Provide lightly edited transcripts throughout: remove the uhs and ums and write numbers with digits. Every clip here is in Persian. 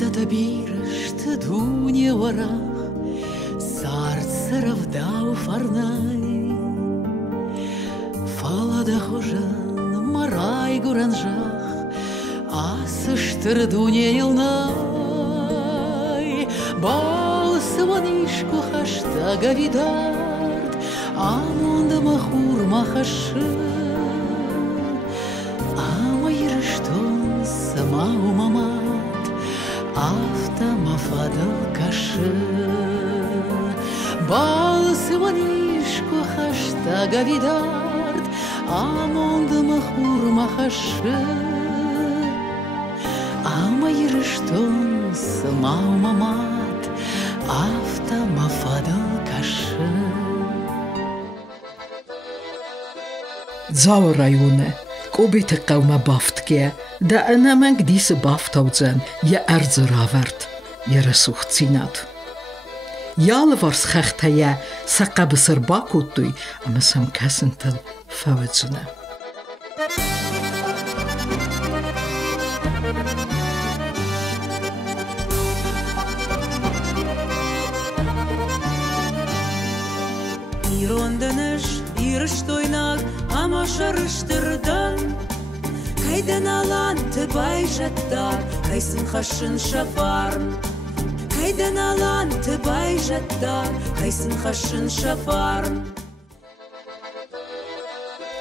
Что-то биршт дуне ворах, Сарце равдав фарнай. Фалада хожан марай гуранжах, Асыштыр дуне илнай. Балсыванишку хаштага видард, Амонда махур махашы. Амайрыштон самау мамат, Автомафадал кашы. Балсыванишку хаштага видард, Амонда махур махашы. Амайрыштон самау мамат, Автомафадал кашы. Зау районе, кобит قوم بافتگه ده انا من گدیس بافتوزن یه ارز راورد یه رسوخ цинат. Ял варс хахтая сақа бысыр бакуттуй, ама сам касынтыл фавыцуна. Иронданыш, ирыштойнак, ама шарыштырдан. Кайдан алан тыбай жатта, кайсын хашын шафарн. Кайдан алан тыбай жатта, кайсын хашын шафарн.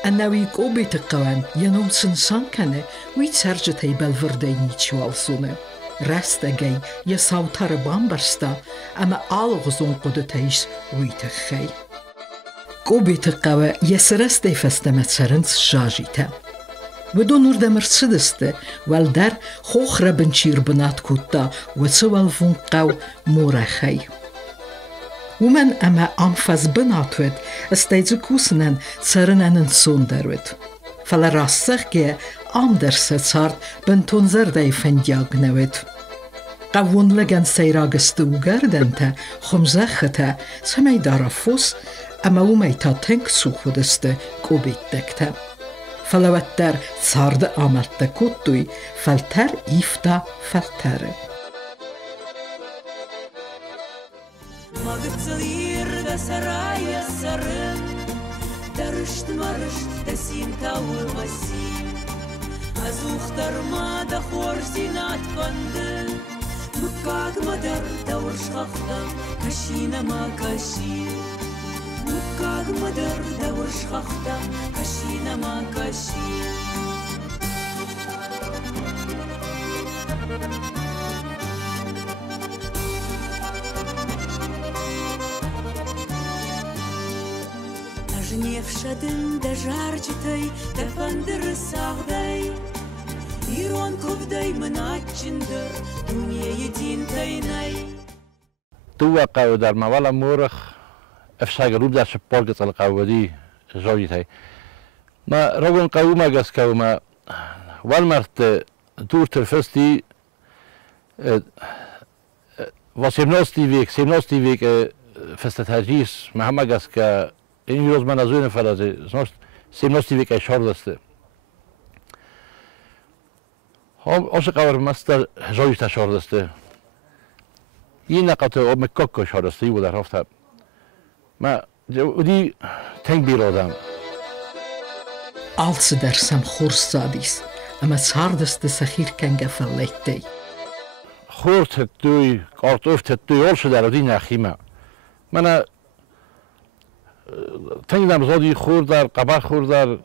Анауи кобит قوان янум сынсан кане, уй царжытай белвырдай ничуалсуны. Растагай я саутары бамбарста, ама алғызун қудытайш уй тахай. Кобит قوه я сырастай фастамат сарынц жажита. ودون ورده مرسدسته والدر خوخ را بنچیر بنات کتا و سوال فون قو مورخی. ومن اما انفاز بناتوید استایزو کوسنن سرنن سون دروید. فلا راستخ که آمدرسه سارد بنتونزر دای فندیاگ نوید. قوون لگن سیراگستو گردن تا خمزخته سمی دارفوس اما اومی تا تنگ سو خودسته کوبیت دکته. فلوتر سارد آمد کتوی فلتر ایفتا فلتره. Магыцылыр да сарая сарын, Дарышт марышт да син тауы масин. Азухтарма да хорсин атпанды, Мыкагмадар да уршхахтам кашинама кашин. Мыкагмадар да уршхахтам кашинама кашин. Ажневшадын да жарчытай, да фандыры сағдай. Ирон ковдай мыначындыр, дуния един тайнай. Туа قاو در موال مورخ افشاگ روب در شپارگت القاودی جایتای. ما رگون قاو ما گس قاو ما والمرت دور ترفستی و سیمناستی ویک فستت هجیس مهما گس که این روز من از اون فرازه سیمناستی ویک اشار دسته. هم عاشق قاور مستر جایت اشار دسته. این نقطه آب مکاک اشار دسته بود در هفته. ما ودی تنگ بیرادم. Als dersam خورسادیس، اما ساردست سخیر کنگ فلیتی. خورد توی کارتوف توی آل شده رو دی نخیمه. من تنگ نمزادی خورد در قبر خورد در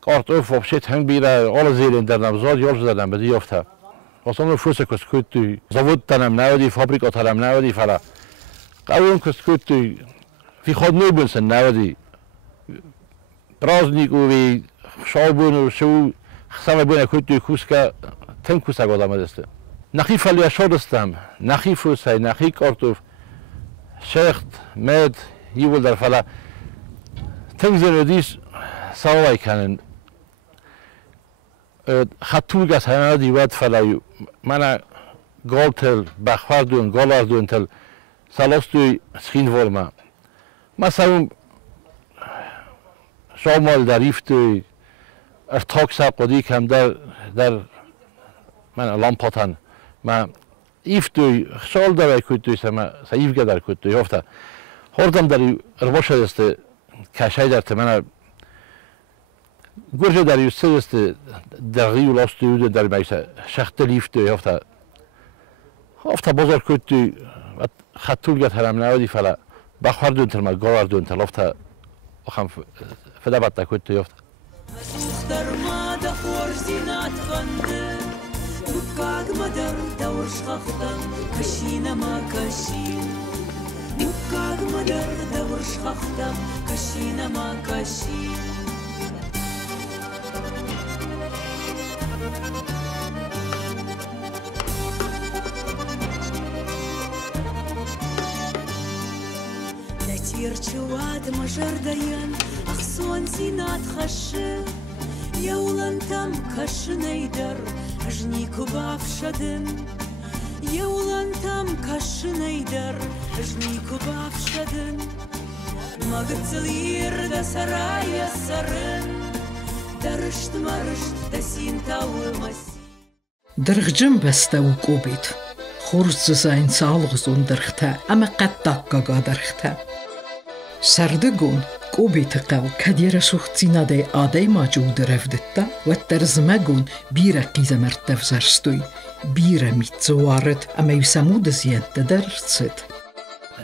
کارتوف و بشه تنگ بیره آل زیرین در نمزادی آل شده دم بدی یافته. واسه فرصت کسکوت توی زود تنم نودی فابریکا تنم نودی فلا. قوم کسکوت توی فی خود نبودن نودی. Праздникові, шалбуну, шоу, саме буде куди куска, тем куска года мадесте. Нахи фалия шодестам, нахи фусай, нахи картоф, шехт, мед, йвол дар фала. Тем зенодис савай канен. خطور گس همه دیوات فلایو. من گالتل، بخوردون، گالاردون تل، سالاستوی سخین ورما. مثلا شامال دریفتوی ارتاق سب قدی کم در من لامپاتن. من ایفتوی شال داره کتوی سما سیف گدار کتوی هفته هردم داری روش است کشای در تمنا گرجه داری سه است دقیق لاستیود در میشه شخت لیفتوی هفته بازار کتوی خطول گت هرم نودی فلا بخور دون تر ما گوار دون تر هفته آخام فدا بات کتوی هفته درماده خورزینات کنده نکاگ مدر دور شخدم کشینه ما کشین نکاگ مدر دور شخدم کشینه ما کشین نتیر چواد مجر دیان اخسون زینات خشه یولنتم کش نیدر اجنیکو بافشدن یولنتم کش نیدر اجنیکو بافشدن مغزلیر دسرای سرن درشت مرشت دسین تاول مسی درخجم بسته و قوبید خورز زین سالغزون درخته اما قد دقاقا درخته سردگون قوبيت قو كدير شوختينا دي آدي ماجود رفدتا والترزمگون بيرا قيزة مرتف زرستوي بيرا ميتزوارت اما يسمود زيانت درست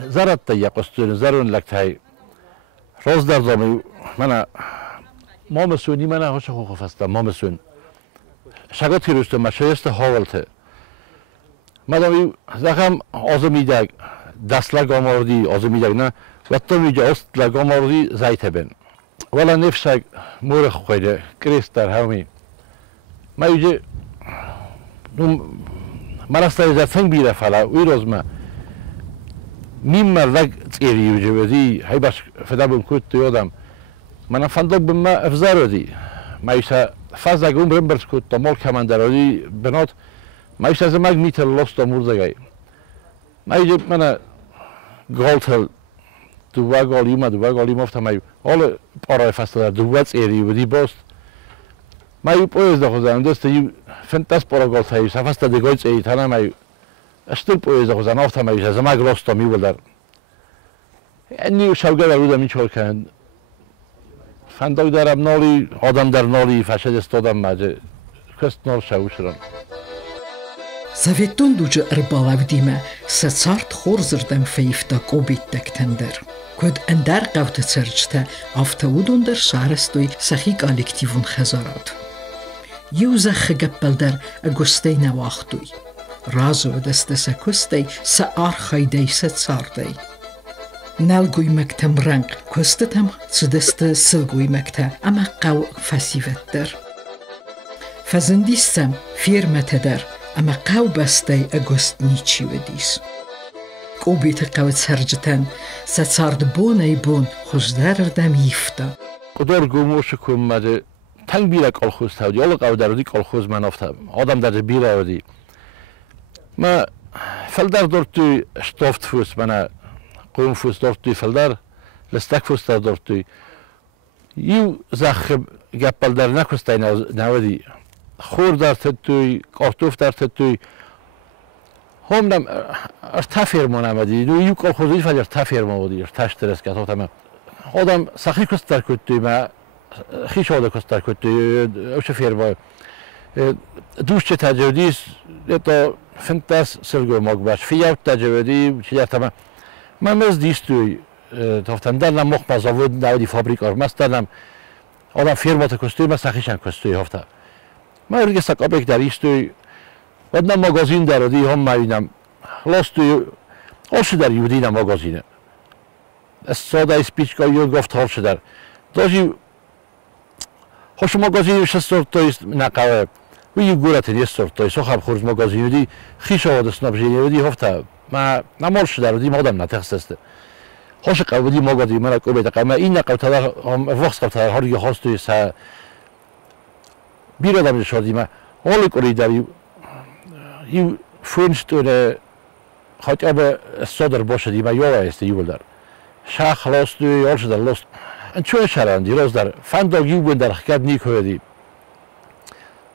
زرت تا يقستون زرون لكت هاي روز در زامي منا ما مسوني منا هوش خوخ فستا ما مسون شاگات كيروستو ما شايست هاولته مدامي زخم آزميدگ دستلگ آماردي آزميدگ نه وقتی میگه است لگاماری زایت بن ولی نفسک مور خویده کریست در همی میگه مراستی زرتن بیره فلا وی روز ما میم مرد تیری وجه ودی هی باش فدا بم کود یادم من فندق بم ما افزار ودی میشه فاز گم برمبرس کود تمال کمانداری بنات میشه زمگ میتر لست مورزگی میگه من گالتل دوباره گالی مفت هم حال پارای فصل در دوباره ایری بودی باست ما پویز دخوزم دست فنتاس پارا گال تایی سفست دگایت ای تنها ما اشتر پویز دخوزم افت هم از ما گلاستا می بودر اینی شوگر در بودم میچور کند فندق درم نالی آدم در نالی فشد استادم مجه کست نال شو شدم Советон дуже ырбалавдима сацарт хорзырдам фейфта кобит тактандер. Код андар гавта церчта автаудундер шарастой сахи коллективун хазарат. Юзах гаппалдар агустей навахтуй. Разу дастаса кустай са архайдей сацардай. Налгуй мактам ранг кустатам цудаста сылгуй макта ама қав фасиветтер. Фазандистам фирматадар اما قو بسته اگست نیچی ودیس. قوبیت قوت سرجتن سرد بونه بون خوزدر دم یفته. قدر گموش کم مده تنگ بیره کالخوز تودی. آل قو درودی کالخوز من افته. آدم در بیره ودی. ما فلدر دارتوی شتافت فوس منه قوم فوس دارتوی فلدر لستک فوس دارتوی. یو زخم گپل در نکسته نودی. خور در توی کارتوف در توی هم نم ارتفاع منامدی دو یو کار خودی فجر ارتفاع مودی ارتش درست کرد تمام آدم سخی کست در کتی ما خیش آده کست در کتی اوش فیر دوست تجربیس تا فنتاس سلگو مقبش فیات تجربی چیزی تمام من مز دیستوی تافتم در نم مخ مزاود نودی فابریک آرمست دارم آدم فیرمات کستی ما سخیشن کستی هفته ما ارگه سکابک در ایستوی ودنا ماگازین درودی هم میبینم لاستوی هرچی در یودینم ماگازینه ساده اسپیچ که گفت هرچی در داشتی خوش ماگازین شش سورتای نقاوه و یه گورت نیست سورتای سخم خورز ماگازین یودی خیش آواد سنابجین یودی هفته ما نمالش درودی مادم نتخصصه خوش قودی ماگازین من اکو بیت قمه این نقاو تدار وقت قطع هر یه هاستوی سه بیرون دم شدیم حالی کاری داری یو فونستونه خاطر به صدر باشه دیما یارا است یو در شاه خلاص دوی یارش در لست چون شرندی روز در فندق یو بود در حقیقت نیک هودی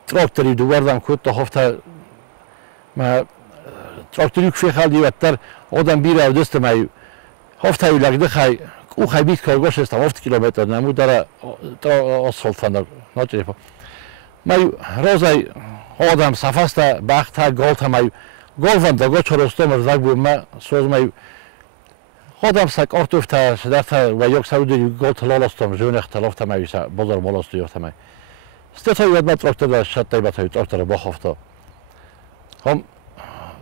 تراکتری دوباره دم کود تا هفته ما тракторик фехалди ваттар одам бира дестмай хофта юлагды хай у хай бит каргош эстам 7 километр наму дара асфальт фанда ночрепо май розай одам сафаста бахта голта май голванда гочоростом загбу ма созмай خودم سگ آرتوفته شدرته و یک سعودی گلت لالستم جون اختلاف تماییسه بازار مالستی یک تمای استاد یاد مت تراکتور داشت شد تایبت های تراکتور با خفته هم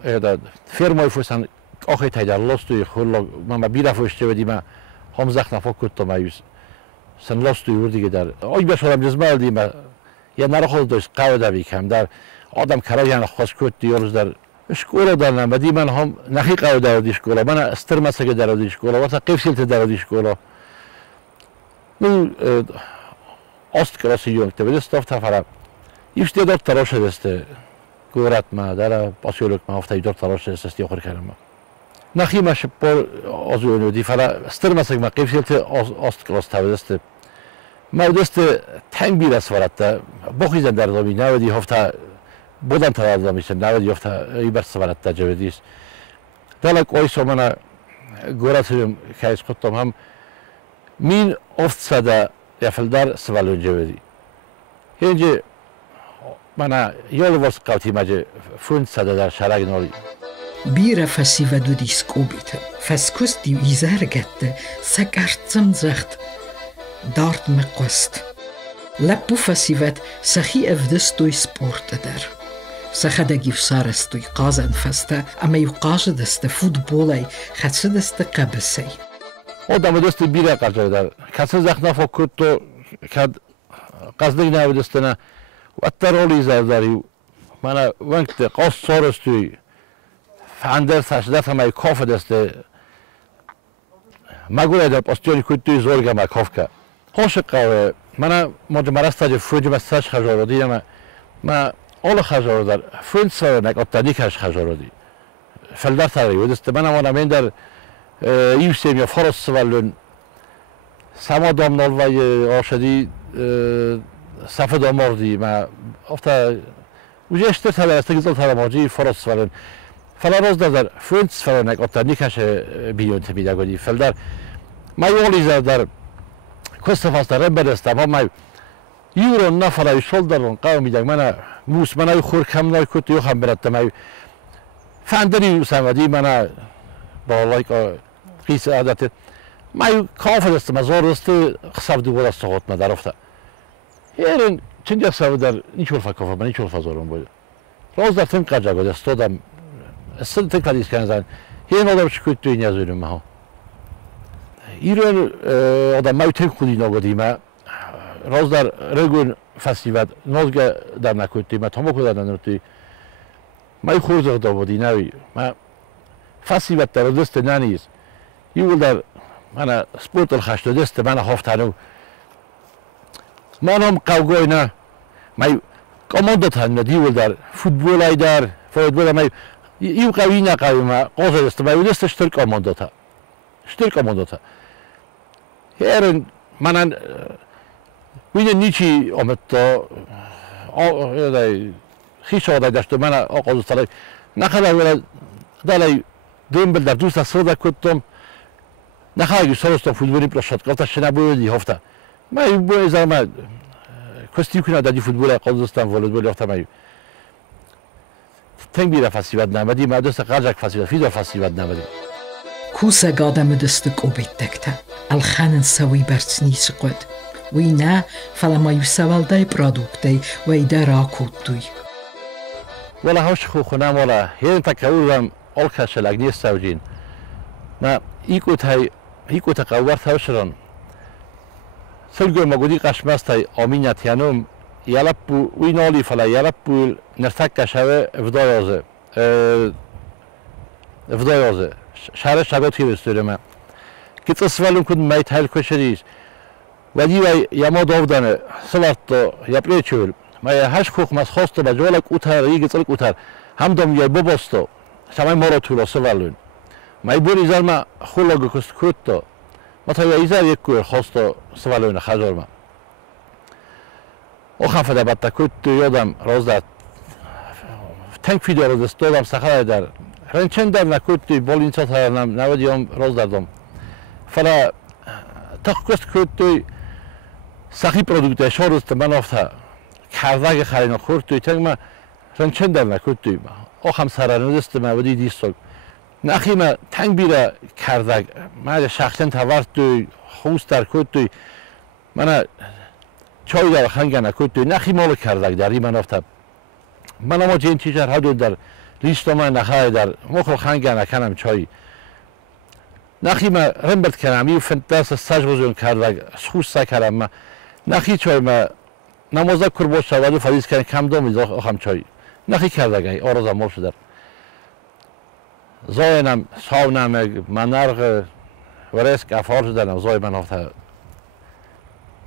ایده فرمای فوسن آخی تایدار لاستوی خول ما بیره فوشته ودی ما هم زخم نفکت تماییس سن لاستوی وردی در آی بشورم جزمال دی ما یه نرخود داشت قاعده بیکم در آدم کراجان خواست کت دیارز در شکولا دارم بدی من هم نخی قاعده دی شکولا من استرمسه که در دی شکولا واسه قفسیلت در دی شکولا نو است کلاسی یونگ تبدیل استاف تفرم یفتی داد تراش دسته گورت ما در پاسیولوک ما هفته داد تراش دستی آخر کردم نخی ماش پر آزونی دی فرا استرمسه که ما قفسیلت است کلاس تبدیل است ما دست تنگ بیر اسفارت بخیزن در دامی نودی هفته بودن تراز میشه نودی هفته ایبر سوارت تجربیست دلک آیسو من گورتیم که از خودم هم مین افت ساده یافلدار سوالون جویدی هنجی من یال واسه قوتی ماجه فون ساده در شرق نوری بیر فسی و دو دیسکو بیت فسکوس دی ویزرگت سگرتم زخت دارت مقوست لبو فسیوت سخی افدستوی سپورت در سخدگی فسارستوی قازن فسته اما یقاش دست فوتبولی خدس دست قبسی آدم دست بیره قرار در کسی زخم نفکر تو کد قصدی نبودستن و ترولی زرداری من وقت قاس سارستوی فاندر ساشده فهمی کاف دسته مگوله در پاستیونی کتوی زورگه ما کاف که هاش قوه من مجمرست فوج مساج خجار دیم ما آل خجار در فوج سر نکاتنی کش خجار دی فلدر تری و دست من آمدم این در یوسیم یا فرس سوالون سما دامنال و آشدی صفه داماردی ما افتا وجهشتر تر است که زل ترماجی فرس سوالون فلاروز در فوج سر نکاتنی کش بیون تبیده گودی فلدر ما یالی در Questo fa stare bene sta ma io non farei soldi non قومی دیگه من موس من خور کم نای کت یو هم برات ما فندری سمدی من بالای که قیس عادت ما کافر است مزار است حساب دو ولا سقوط ما درفته یارن چند حساب در نیچول فکر من نیچول فزارم بود روز در تیم کجا بود استادم است تکلیس کنن یه نادر شکوت تو این ازولم ها ایران آدم میتونی خودی نگودیم راز در رگون فسیواد نازگه در نکوتیم تمام کدام نرتی می خورده داودی نوی ما فسیواد در دست نانیز یول در من سپورت الخشت دست من هفتانو من هم قوگای نه می کامندت هم ندیول در فوتبال در فوتبال می یو قوی نه قوی ما قاضی دست می دست اشتر کامندت اشتر کامندت هرن من وین نیچی آمد تا خیش آدای داشت من آقا سالای نخواهی ولی دلی دیم بل در دوست سرده کتم نخواهی سرست فوتبالی پرشد قلت شنه بودی هفته ما باید زمان کستی کنه دادی فوتبال قلدستم ولدبالی هفته ما تنگ بیره فسیوت نمدی ما دست قرجک فسیوت فیدو فسیوت نمدی کوسه قادم دستک اوبیتکته الخانن سوی برتنیس قد وی نه فلما یوسوال دای پرودوکتی وی در آکوتوی ولی هاش خوخونم ولی هیچ تکرارم آلکش لگنی سوجین نه ایکوت قوارت هاشران سلگو مگودی قشمست های آمینت یانم یالپو وی نالی فلا یالپو نرتک شوه افدایازه شهر شبات که بسترم که تصویرم کن میت هل کشیدیش و دیوی یما داودنه سلطه یا پریچول ما هش خوک مس خواست با جوالک اوتر یکی تلک اوتر هم دم یا بباستو شما مارا تولا سوالون ما بوری زلما خلاق کست کتا ما تا ایزار یک کور خواست سوالون خجار ما آخر فدا بات کت یادم راز داد تنگ فیدیو رو دست دادم سخره در رنچندر نکوتی بالینسات هرنم نودیم روز دادم فلا تخکست کوتی سخی پرودکت شورست من افته کردگ خرین خورد توی ما رنچندر نکوتی آخم سرانه دست ما ودی دیستگ نخی ما تنگ بیره کردگ ما شخصا تورد توی خوست در کوتی من چای در خنگ نکوتی نخی مال کردگ داری من افته من اما جین چیزر هدو در لیست من نخای در مخل خنگ نکنم چای نخی ما رنبرد کنم یه فنتاس ساج بزرگ کردگ خوست کردم ما نخی چای ما نمازه کربوش شود و فریز کنم کم دومی آخم چای نخی کردگی آرزا مال شدر زاینم ساونم منرغ ورسک افار شدنم زای من افته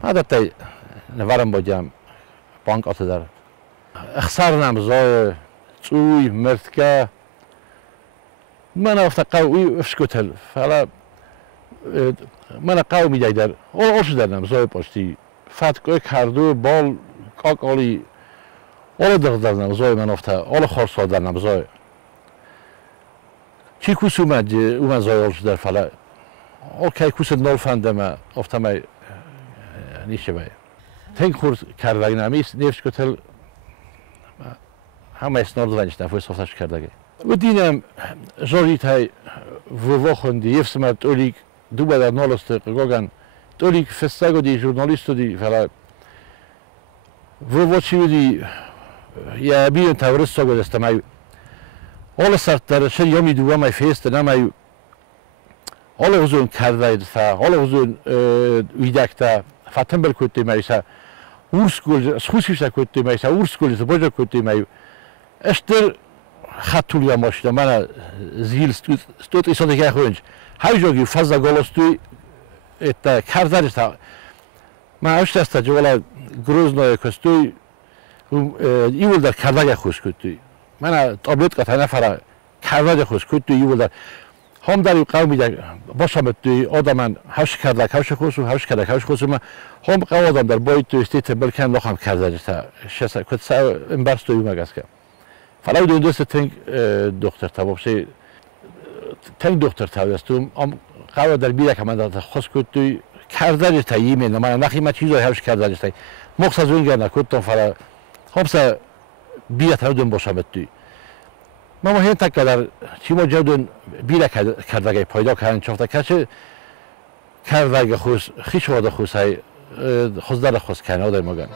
عادت نورم بودیم بانک آت در اخسرنم زای توی مرتکه من افته قوی افشکتل فعلا من قومی دیدر آش دارم زای پشتی فتکای کردو بال کاک آلی آل دردارم زای من افته آل خورسا دارم زای چی کوس اومد زای آل شدر فعلا آل که کوس نول فندم افته می نیشه باید تنگ خورد کردگی نمیست نیفش کتل همه اسنارد ونش نفوی صفتش کردگی و دینم جاریت های و خوندی یفس مرد تولیک دو بدر نالست گاگن تولیک فستگو دی جورنالیستو دی فلا و چی دی یا بیان تورست ساگو دستم آل سرت در شد یامی دوه مای فیست نمای آل غزون کرده دستا آل غزون ویدکتا فتن بر کوتی میشه ورسکول سخوسیش کوتی میشه ورسکول زباج کوتی میشه اشتر خطولی ماشین من زیل استوت ایستاده که خونج هر جایی فضا گلستوی ات کردن است من اشتست جوالا گروزنای کستوی ایول در کردن خوش کوتی من تابلت قطعه نفر کردن خوش کوتی ایول در هم در قومی در باشم توی آدمان هوش کرده هوش خوش و هوش کرده هوش خوش ما هم قوم آدم در باید توی استیت بلکن لخم کرده جسته شس کت سا امبارس توی مگس که فلای دو دوست تنگ دکتر تابوسی تنگ دکتر تابستم ام قوم در بیره که من در خوش کت توی کرده جسته یمی نه من نخی ما چیزای هوش کرده جسته مخصوص اون گرنه کتم فلا هم سا بیت هردم باشم توی ما مهم تک در چی ما جدون بیره کردگی پیدا کردن چفته کسی کردگی خوش خیش واده خوشای خوش در خوش کنه در مگن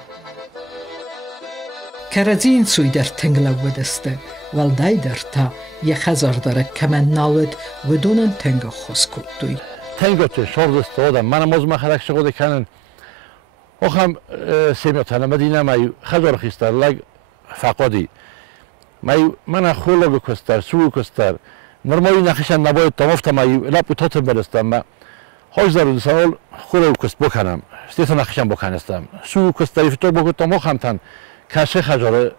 کرزین سوی در تنگلو ودسته ولدای در تا یک هزار داره کمن نالد و دونن تنگ خوش کردوی تنگ چه شوردست آدم من مزم خرک شده کنن آخم سیمیتانه مدینه مای خزار خیستر لگ فقادی من خولو کستر سو کستر نرمایی نخیشن نباید تمافت مای لب تاتم برستم ما هاش در سال خولو کست بکنم استیت نخیشن بکنستم سو کستری فتور بگو تماخم تن کشه خجاره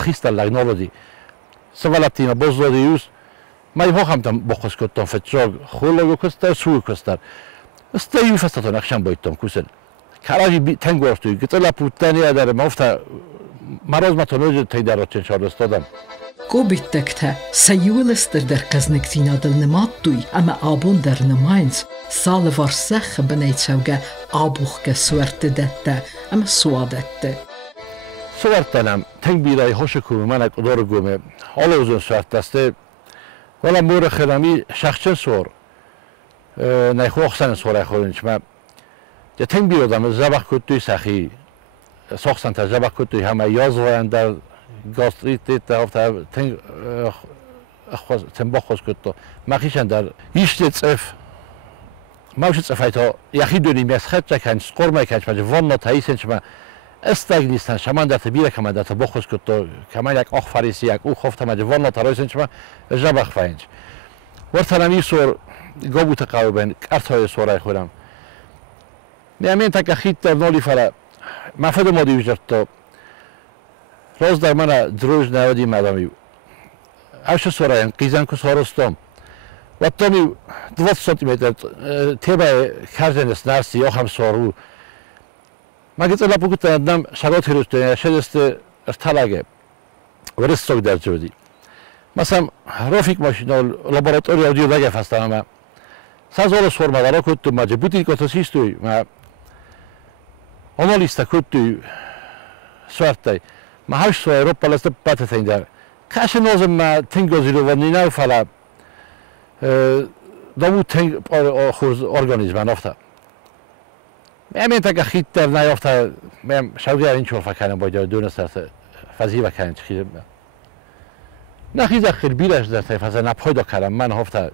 خیستر لگ نالدی سوالتینا بزدی یوز مای هاخم تن بخوش کتم فتراغ خولو کستر سو کستر استیو فستاتو نخیشن باید تم کوسن کاراجی تنگ ورستوی گتلا پوتنی در مافتا مراز متنوج تیدارات چنشار استادم. گوبیت دکته سیولستر در قزنکتینا دل نماد دوی اما آبون در نماینز سال وارسخ بنید شوگه آبوخ که سورت دته اما سوادته. سورتنم تنگ بیرای هوش کومه من اقدار گومه حال اوزون سورت دسته ولی مور خدمی شخصن سور نیخو اخسن سوره خورنچ ما تنگ بیرادم زبخ کد دوی سخی ساختن تجربه کردی همه یاز وارن در گاستریت دیت هفته تنگ تنباخ خوش کرد مخیشن در هیچ صف ماوش صفایتا یخی دونی مسخت چکن سقور میکنش مجه وان نتایسن شما استگ نیستن شما در تبیره که من در تباخ خوش کرد که من یک آخ فریسی یک او خفته مجه وان نتایسن شما جبخ فینج ورتنمی سور گابوت قوبن ارتای سورای خورم میامین تک خیت در نالی فلا مفاد مادی وجرد تا راز در من دروج نودی مدامی اوش سوراین قیزن کس هارستم و تامی 20 سانتیمتر تیبه کرزن است نرسی یا هم سوارو مگه الا بگوت دم شرایط هروست شدست ارتلاگه ورست سوگ در جودی مثلا رافیک ماشینا لابراتوری دیو دگه فستم ما سازول سورمادارا کتو مجبوری کاتوسیستوی ما آنالیست کتو سوارتای ما هاش سو اروپا لاست پات تیندار کاش نازم ما تنگازیرو و نینا فلا دامو تنگ خورز ارگانیزم نافتا می‌امین تا که خیت در نیافته میم شاید این چور فکرم باید دونه سرت فضی بکنن چیزی نخیز خیلی بیرش در طرف از نپایدا کردم من هفته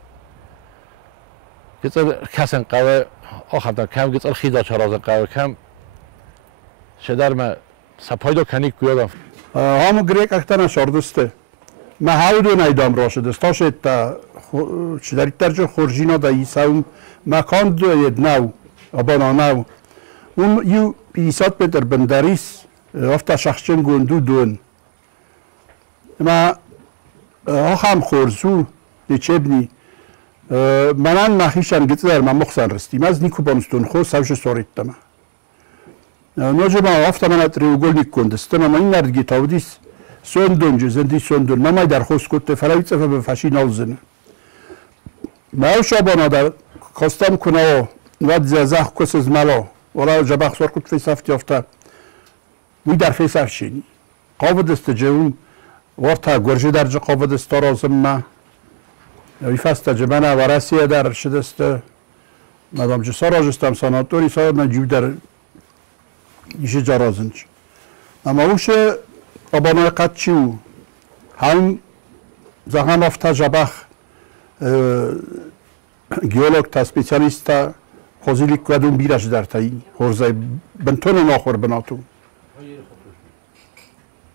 گذار کسان قوی آخرام کم گذار خیدا چهارازن قوی کم شدر ما سپایدا کنی کیادم همو گریک اختنا شاردسته ما هاودو نیدم راشد استاشت تا شدری ترجمه خورجینا دایی سوم مکان دوید نو آبانا نو اون یو 500 متر بندریس رفت شخصن گندو دون ما آخام خورزو دیچبنی منان نخیشان گذر ما مخسن رستیم از نیکو بانستون خو سوش سوریت تما نوجه ما رفت من تریوگل نیکندستم اما این نرد گیتاودیس سوندون زندی سوندون ما مای در خوست کت فراویت صفه به فشی نازنه ما شابانا در خواستم کنه و زخ کس از ملا ولا جبخ سور کت فیسافت یافته وی در فیساف شینی قابل دست جون ورتا گرجه در جا قابل دست رازم ما وی فست جمعنا ورسیه در شدست مدام جسا راجستم ساناتوری سا نجیب در ایشه جا رازنج اما اوشه آبانای قد چیو هم زغم افتا جبخ گیولوگ تا سپیسیالیست تا خوزیلی کدوم بیرش در تایی خورزای بنتون ناخور بناتو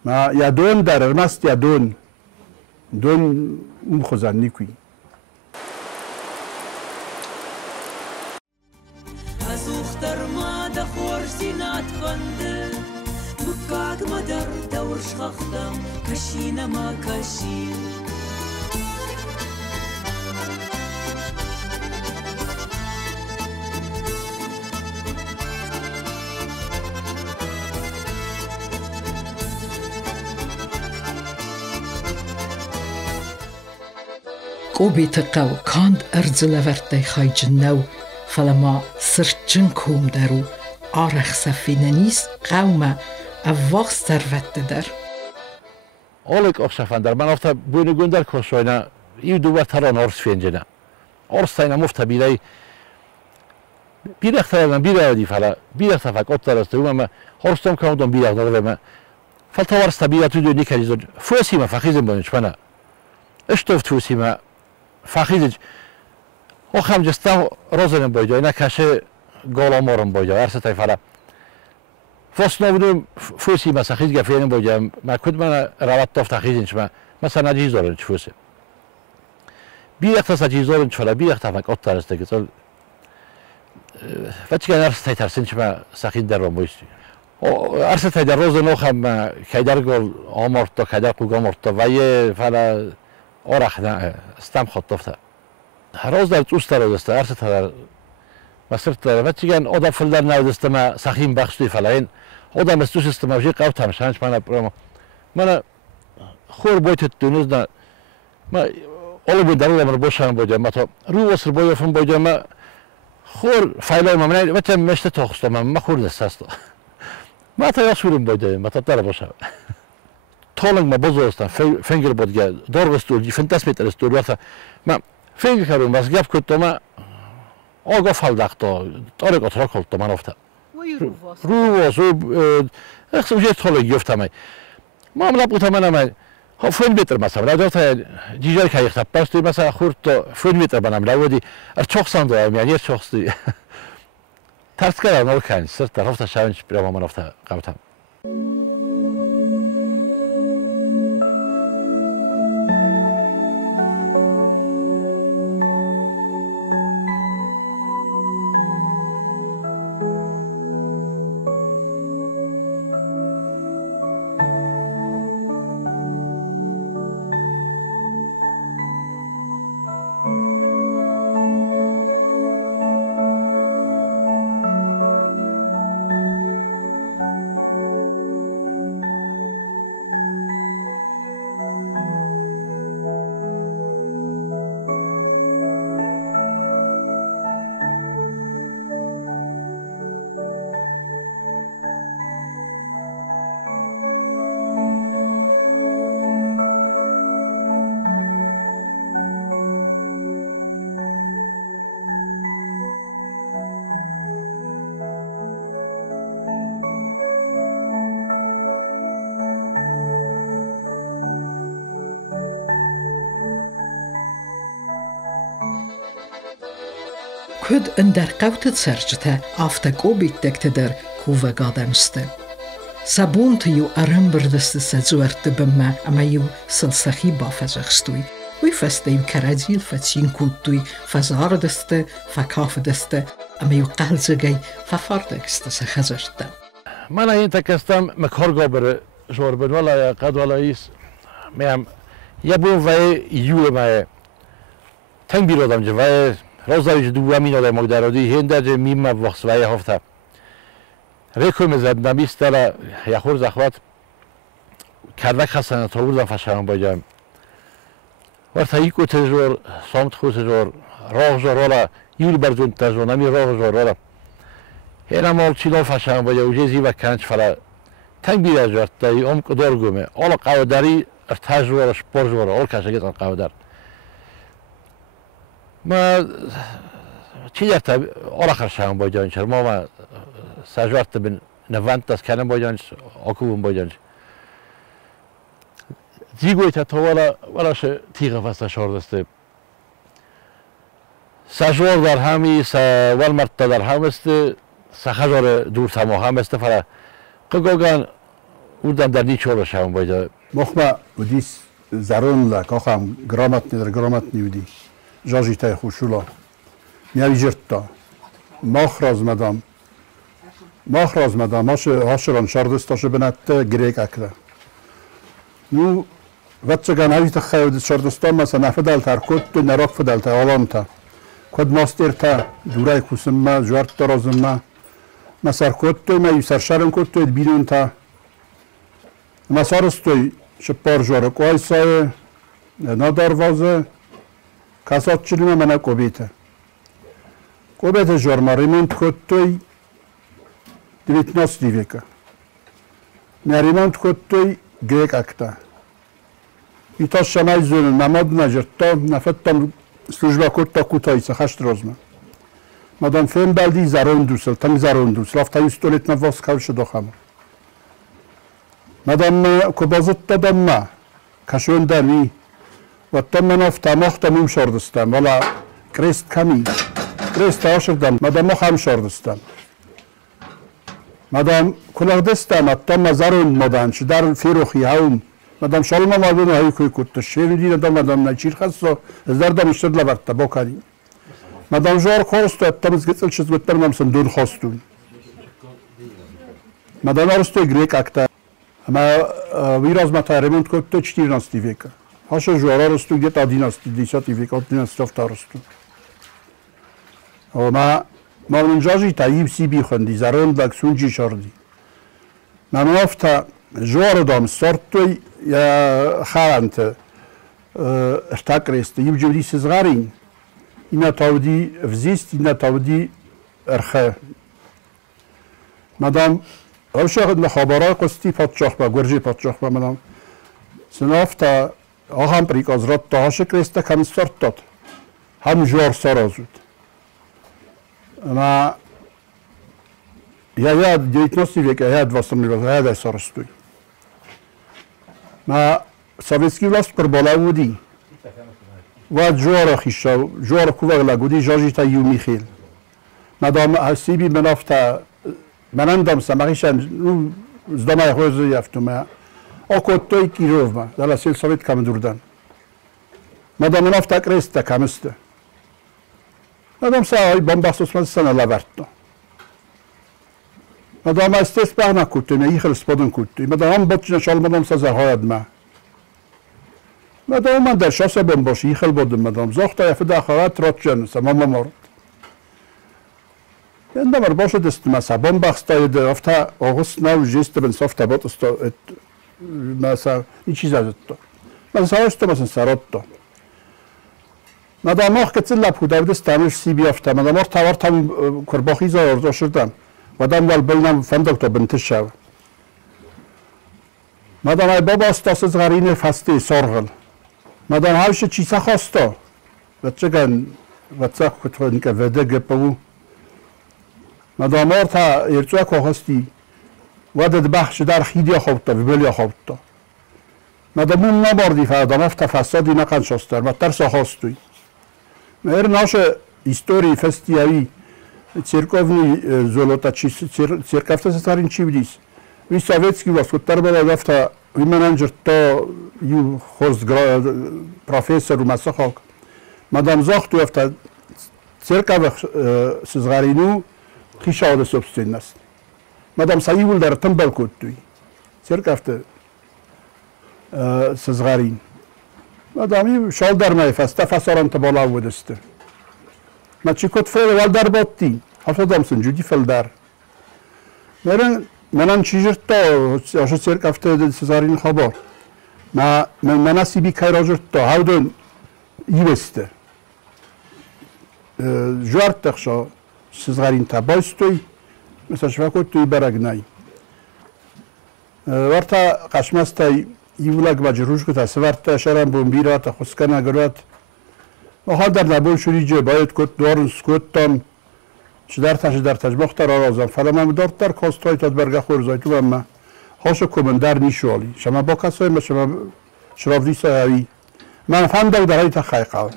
ما یا دون در ارمست یا دون اون خوزن نیکوی از اختر ما ده خورزینات فنده مکاک ما در دور شخختم کشین ما کشین قوبیت قو کاند ارزلورد دی خای جنو فلما سرچن کوم درو آرخ سفینه نیست قوم اواق سروت در آلک آخشفن در من افتا بونگون در کشوینا ایو دوبار تران آرس فینجنه آرس تاینا مفتا بیرای بیرخ تران بیرای دی فلا بیرخ تفک ات درسته اما آرستم کامدون بیرخ داره ما فلتا وارس تبیراتو دو نیکریزو فوسیما فخیزم بانش پنا اشتوف توسیما فخیزج آخام جستم رازنم باید اینا کشه گالامارم باید هر ستای فلا فاس نبودم فوسی مثلا خیلی گفیرم باید ما کد من روات تافت خیزینش ما مثلا نجیز دارن چه فوسه بیرخت از نجیز دارن چه فلا بیرخت فک آت ترسته که سال وقتی که ارستای ترسین چه ما سخید در رو بایستی ارستای در روز نخم کیدر گل آمرد تا کیدر قوگ آمرد تا و یه فلا آرخ نه استم خود تافته راز در توست در دسته ارستای در مسرت در وقتی که آدم فل در نودسته ما سخیم بخشی فلاین آدم استوش استماجی قوت همشانش من خور باید دونوز نه ما آلو بود درون من باشم باید ما تا رو وصل باید فهم باید ما خور فایلای ما من وقتی مشت تاخستم ما خور دست است ما تا یاسورم باید ما تا در باشم تالنگ ما بزرگستم فنگر باید دارگستول فنتاس متر استول وقتی ما فنگر کردم بس گپ کردم ما آگاه فلداختا تاریک اتراک خالد من افته رو واسو اخسم جه تالنگ یفتم ما عملا بودم من ها فون متر مثلا دارت جیجار که یخت پست مثلا خورد تا فون متر بنام لودی از چخسان دارم یعنی چخسی ترس کردم نرکن سر طرف شاونش برام من افته قبطم Kod en der qawtet serjte afta qobit dekter kuva gadanste. Sabunt ju aramberdeste sazuarte bemma ama ju salsahi bafazagstui. Wy feste ju karadil fatsin kutui fazardeste fakafdeste ama ju qalzagay fafardagste sakhazarta. من این تکستم مکارگا بره جور بن ولا قد ولا ایس میم یبون وای یول مای تنگ بیرودم جو وای روزای دو امین آدم مقداری هنده جو میم وقت وای هفته ریکوی مزد نمیستره یا خور زخوات کردک خسته طول فشارم بایم وقت هیکو تجور سامت خود تجور راه جور ولا یول برزون تجور نمی راه جور ولا هر مال چیلو فشارم باید وجزی و کنچ فلا تنگ بیاد جورت دایی کدار گومه آل قاوداری ارتجور شپور جور آل کشگی تن قاودار ما چی جرت آل خرشم باید انشر ما سجورت بن نوانت دست کنم باید آکوبم باید دیگوی تا ولاش تیغ فست شاردسته سجور در همی والمرت در هم است سخجار دور سما هم است فرا قگوگان اودم در نیچور شام باید مخما ودیس زرون لا کاخم گرامت ندر گرامت نیودی جاجی تای خوشولا میاوی جرتا ماخراز مدام هاشران شاردستاش بنت گریک اکلا نو وقتگان هایی تخیل شاردستان مثلا نفدال تر کد نراک فدال تر آلان تا کد ماستر تا دورای کوسم ما جوارت درازم ما مسار کد توی ما یو سرشارم کد توی بیرون تا مسار استوی شپار جوار کوای سای نداروازه کسات چلیم منه کوبیته جوار ما ریموند کد توی دویت ناس دیویکه ریموند کد توی گریک اکتا ایتا شمای زون نماد نجرتا نفتم служба курта кутайца хаштрозма мадам фем балди зарондусел там зарондус рафта истолет на вас кавш дохам мадам кобазат дадамма кашон дарви ва там нафта мохтам шордстам вала крест ками крест ашрдам мадам хам шордстам мадам кулагдстам там зарон мадан шдар фирухи хаум مدام شالما مادون هایی کوی کت شیری دیده دام مدام نچیر خسته از در دامشتر لبرده با کاری مدام جار خواست و تمیز گسل شد گفتم نمسن دون خواستون مدام آرستوی گریک اکتا اما ویراز متعرموند کت چتیر ناستی ویکا هاش جوارا رستو گیت آدی ناستی دیشاتی ویکا آدی ناستی افتا رستو اما ما منجاجی تاییب سی بی خوندی زرون لکسون جی شاردی من افتا جوار دام سرتوی یا خالنت اشتاکرست یب جودی سزغارین اینا تاودی فزیست اینا تاودی ارخه مدام روشاخد مخابرات قستی پادشاه با گرجی پادشاه با مدام سنافتا آهم پریک از رات تاهاش کرست کم سرت داد هم جوار سرازود اما یا دیت ناسی ویک یا دوستم می‌بود یا سرستوی ما سویسکی ولاست پر بالا بودی و جوار خیشا جوار کوه لگودی جاجی تا یومی خیل مدام حسیبی منافتا منندم سماخیشن زدامای خوزی یفتم آکوتوی کیروف ما دل سیل سویت کم دوردن مدام منافتا کرست کمسته مدام سعی بامباستوس من سنا لورتو مدام استس بهنا کتی میخل سپادن کتی مدام بچه نشال مدام سازهاید ما مدام من در شاس بمباشی ایخل بودم مدام زاخت یفت آخرات رات جن سمام مرد یندم باشه دست مثلا بمباستای در افتا آغوست نو جست بن سافت بات است مثلا این چیز از تو مثلا است مثلا سرات تو مدام آخ کتل لب خود دست تامش سی بیافته مدام آخ توار تام کرباخی زار شدم مدام والبلنم فندق تو بنتشاو مدام ای بابا استاس زغرین فستی سرغل مدام هاوش چیسا خواستا بچگان واتساپ کتون که وده گپو مدام آرتا ارتوه که خواستی ودد بخش در خیدی خوابتا و بلی خوابتا مدام نباردی فردام افت فسادی نکن شستر و ترس خواستوی مهر ناشه истории фестиваля церковный золото церковь сестарин чивдис. Ви советский вас кутарбала гафта ви менеджер то ю хост профессор масахок. Мадам захту афта церковь сизгарину хишауда собственность. Мадам саивул дар тамбал куттуй. Церковь сизгарин. Мадам шалдар майфаста фасаран табала вудесте. ما چی کت فعل والدار باتی هفتادم سنجودی فلدار من چیزی تا آشو سرک هفته سزارین خبر من نصیبی که راجر تا هودن یوسته جوار تخشا سزارین تا بایستوی مثلا شفاکت توی برگ نای ورتا قشمستای یولگ مجروش کت سوارتا شرم بومبیرات خسکن گرات آخر در نبود شدی جه باید کت دارن سکوت تام چه در تاج مختار آرازم فلا من دارت در کاستای تاد برگه خورزای تو اما هاشو کمندر نیشوالی شما با کسای ما شما شرافی سایوی من فهمدم در های تخیقه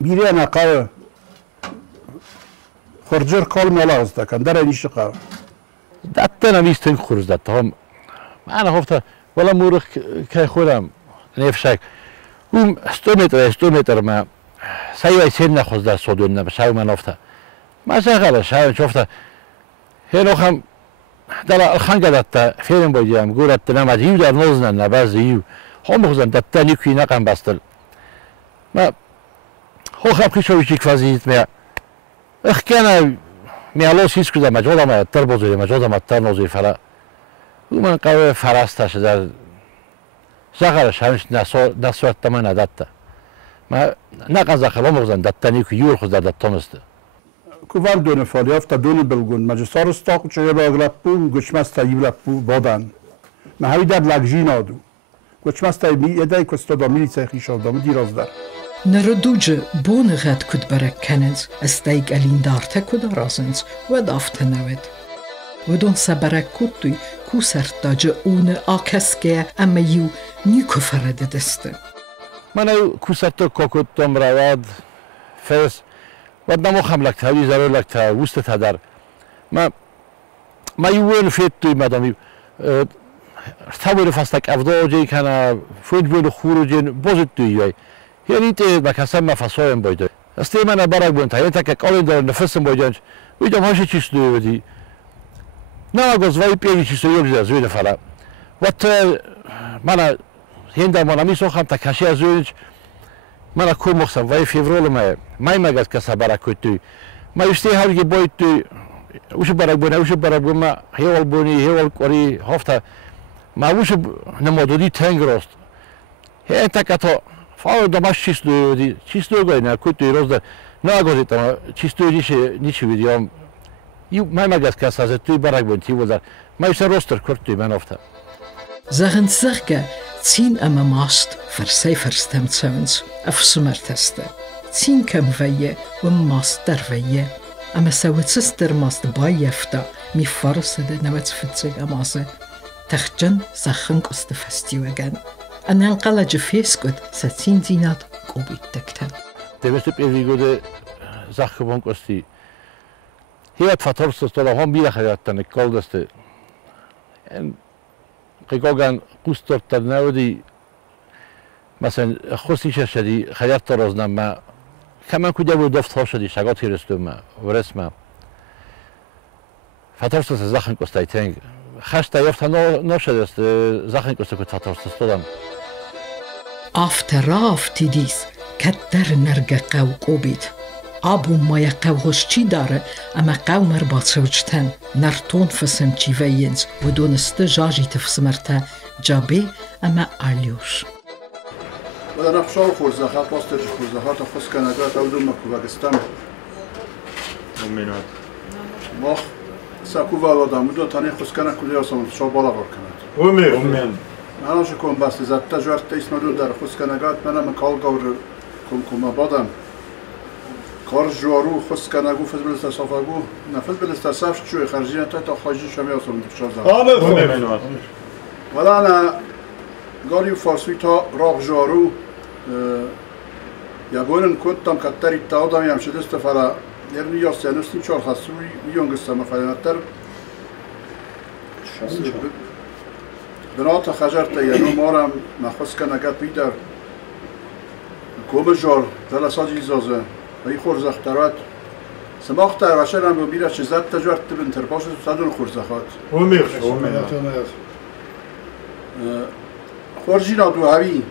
بیری انا قوه خورجر کال ملاغز دکن در اینیش قوه دتا نمیستن خورز دتا هم من هفته ولی مورخ که خودم نفشک اون 100 متر ما سایه سن نخواست در صدون نبشه من افته ما سعی شاید شفته هنوز هم در خانگ داده فیلم بودیم گورت نماد یو در نوزن نباز یو هم بخوزن داده نیکی نکن باستل ما خو خب کشوری چیک فازیت می اخکانه میالوس هیچ کدام مجالا ما تر بزرگ مجالا ما تر نوزی فرا او من قوی فراستش در زغرش همش نسوت تمام نداده ما نقص خلا مغزن دتنی که یور خود دتانسته کوال دونه فالیاف تا دونه بلگون مجلسار استاق چه باغلب بو گچمست یبلب بو بادن ما هایی در لگجی نادو گچمست می ادای کستا دامی سخی شد دام دیراز در نردوج بون غد کد برک کنز استایگ الین دارته کد رازنز و دافت نود و دون سبرک کدوی کوسرت داجه اون آکسکه اما یو نیکو فرده دسته من کوسرت کوکت تام رواد فرس و دمو خم لکت هایی زرو لکت وست تدر ما یوون فیت توی مدامی ارتباط فستک افدا جایی کنه فوج بود خروجین بازد توی یای یعنی تی مکسم مفصایم باید استی من برای بونت یعنی تک کاری دارن نفسم باید ویدم هاشی چیز دوی بدی نه گذوای پیری چیز دوی از وید فرا وقت من هنده من امی سوخم تکشی از وید من کوم مخسم وای فیورول ما مگس کسا برای کوی ما یستی هرگی باید توی وش برای بونه ما هیول بونی هیول کاری هفته ما وش نمادودی تنگ راست هی تکتا فاول دماش چیز دوی گوی نه کوی توی روز نه گذیت ما چیز دوی نیچی ویدیام یو ما مگس کسا از توی برای بونتی وزر ما یستی روستر کرد توی من هفته زغن زغه تين أما ماست فرسي فرستم تسونز أفسمرتسته تين كم فيه وماست در فيه أما سوت سستر ماست بايفتا مي فرسده نوت فتسك أماسه تخجن زخن قست فستيوغن أنا انقلج فيسكت ستين دينات قوبيت تكتن دمشت بيزيگوده زخبان قستی هيات فترس استولا هم بيلا خياتن كل دسته قيقوغان قوستر تناودي مثلا خوستيش شدي خيات ترازنا ما كمان كده ودفت هاشدي شغات هيرستوما ورسما فترس زخن قستايتنگ خشتا يفت نشده است زخن قست كت فترس استودم افتراف تيديس كتر نرجع قو قوبيت آبو مایا قوغش چی داره اما قو مرباطوچتن نرتون فسم چی وینز و دونسته جاجی تفسمرته جابه اما آلیوش و در نفشاو خورزخات پاستر خورزخات خس کنگات او دوم مکوبگستم امینات مخ ساکو والا دامو دو تانی خس کنگ کلی آسان شو بالا بار کند امین من کم بسته زدتا جورت اسم دو در خس کنگات منم کال گور کم بادم کار جوارو خس کنگو فز بلست صافگو نفس بلست صاف چوی خرجیان تا خاجی شمی آسان دفشار امینات ولی انا گاریو فارسی تا راه جارو Ja bonen kuntam kattari taudam yam shedest fara yerni yosenusni chor khasui yongstama falater بنات خجرت یعنی مارم نخواست که نگه بیدر گوم جار دلسا جیزازه و این خورزخترات سماخت وشرم رو بیره چه زد تجارت بین ترپاس صدون خورزخات خورجی نادو هوی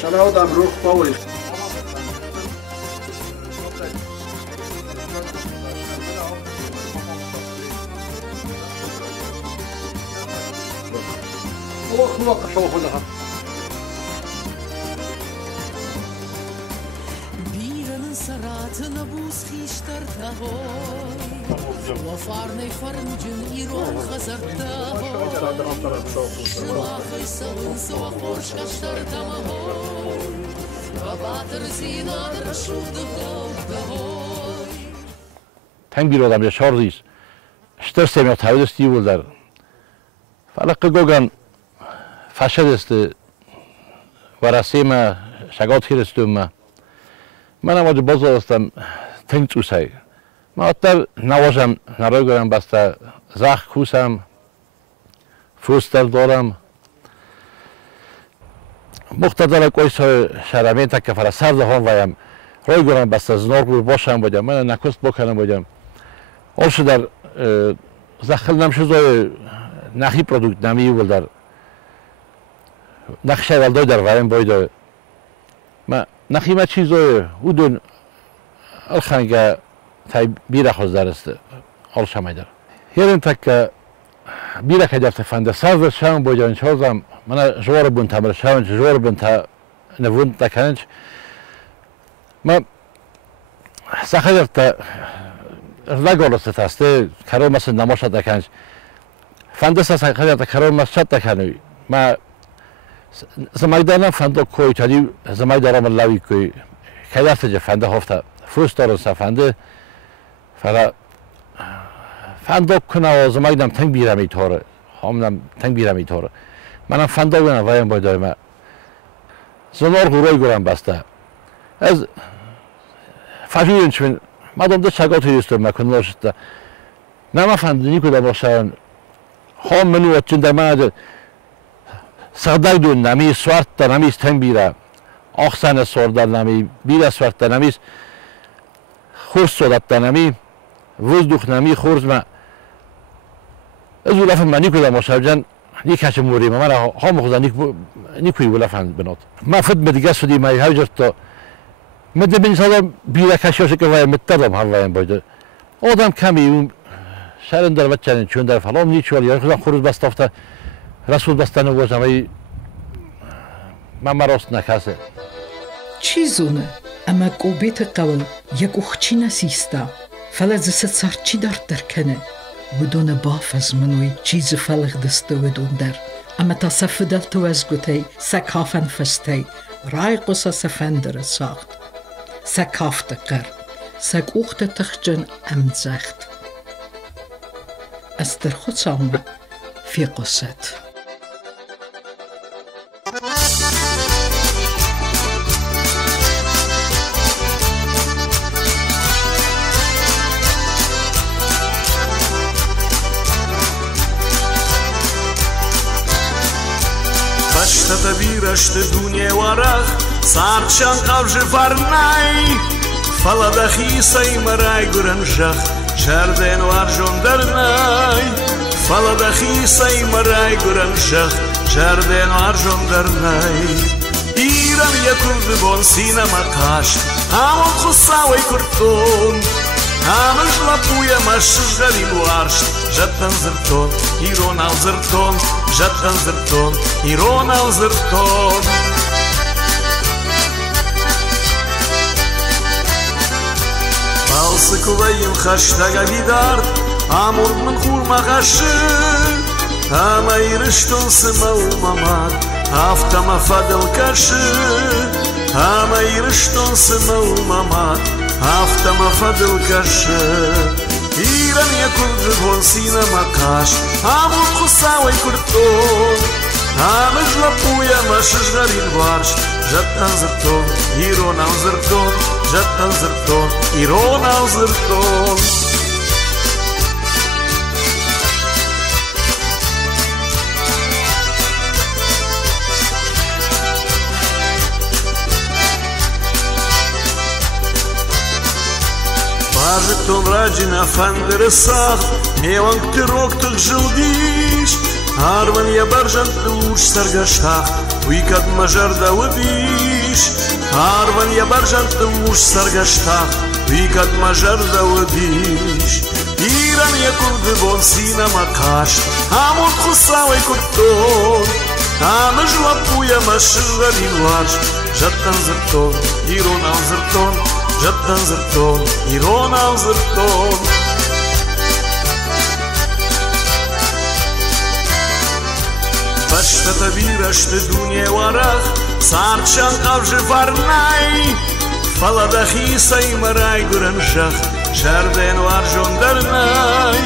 شنه آدم روخ باوی Biranın saratına buz xiştar tahoy Vafarnay farmcın iron xazarta Şılahı savun soğuk borç kaştar tamahoy Babatır zinadır şuvdu davdahoy Ten bir adam yaşardıyız. İşte semih tavides diyorlar. Falakı gogan فشدست ورسیم شگات خیرستم من آماده باز هستم تنگ توسای من اتر نوازم نرای گرم بسته زخ کوسم فوستر دارم مختدر کویس شرمین تک فرا سرد هم ویم رای گرم بسته زنار بود باشم بودم من نکست بکنم بودم آلش در زخل نمشوزای نخی پرودکت نمی ولدر نقشه ولدای در ویم بایده ما نخیمه چیزای ودون الخنگه تای بیره خوز درست آلش هم ایدر یادم تک بیره که در تفنده سرد شام بایده انشازم من جوار بون تمر شام جوار بون تا نوون تکنج ما سخت در تا رگالست هسته کرام مثل نماشه تکنج فنده سخت در تا کرام مثل تکنوی ما زمایدارم فنده کوی تادی زمایدارم لاوی کوی کدرت جه فنده هفته فروش دارن سفنده فرا فنده کنه و زمایدارم تنگ بیرمی تاره همونم تنگ بیرمی تاره منم فنده بودم وایم باید ما زنار غروی گرم بسته از فجوین چون مادام دو چگاه تویست مکنه شده نه فنده نیکو باشن هم منو چند من سردای دون نمی سوارت در نمیز تنگ بیره آخسن سردار نمی بیره سوارت در نمیز خورس صدت در نمی وز دوخ نمی خورز ما از ولافن من نیکو در مشابجن نیکش موری ما من هم خدا نیکوی ولافن بنات ما فد مدیگه سودی مای هاجرت تا مده بین سال بیره کشیاش که وای متدام هم وایم باید آدم کمی اون شرن در بچه‌ن چون در فلان نیچوال یا خدا خورز بستافته رسول بستن وجمعی من مراست نکسه چیزونه اما قوبیت قول یک اخچی نسیسته فلز سرچی در کنه بدون باف از منوی چیز فلق دسته بدون در اما تا سفدل تو از گوتی سکافن فستی رای قصا سفندر ساخت سکافت قر سک اخت تخجن امزخت از در خود سامه فی قصت Bashta birashte dunye warach sarchan qavje farnay falada khisay maray guran shakh jarden warjon darnay falada khisay maray guran shakh jarden warjon darnay iran yakul bon sinema qash amon khusaway kurton amon lapuya mashgari warsh jatan zerton iron al zerton jatan zerton iron al zerton Falsıklayım haştaga vidar amor man khurma qaşı ama irishton sma umamat haftama fadel kaşı ama irishton sma umamat haftama fadel kaşı İran yakul von sinema qash amor khusaway kurton Amësh la puja më shëshgarin varsht Gjatë zërton, Irona u zërton Gjatë zërton, Irona u zërton Bajë këto mrajgjin a fandër e sakh Mevan këtë rok të gëzhëldish Arvën ja barxan të ush sarga shtakh Ujkat më zharda u dish Arvën ja barxan të ush sarga shtakh Ujkat më zharda u dish Iran ja kur dëbon sina ma kasht Amon të kusau e kurton Amë zhla puja ma shëgarin varsht Gjatë në zërton, Irona u zërton Gjatë në zërton, Irona u zërton Bashkë të vira shtë dunje u arah Sarë qanë avzhe farnaj Fala da khisa i maraj gërën shah Sharden u arxon dërnaj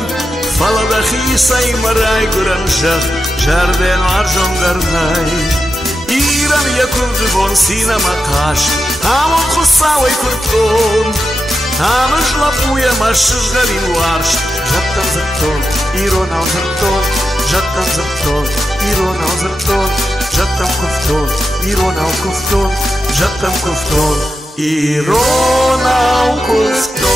Fala da khisa i maraj gërën shah Sharden u arxon dërnaj Iran ja kur dëbon sina ma kash Amon kusau e kurton Amë zhla puja ma shëshgarin u arsht Gjatë në zërton, Irona u zërton Gjatë në zërton, Irona u zërton Gjatë në kufton, Irona u kufton Gjatë në kufton, Irona u kufton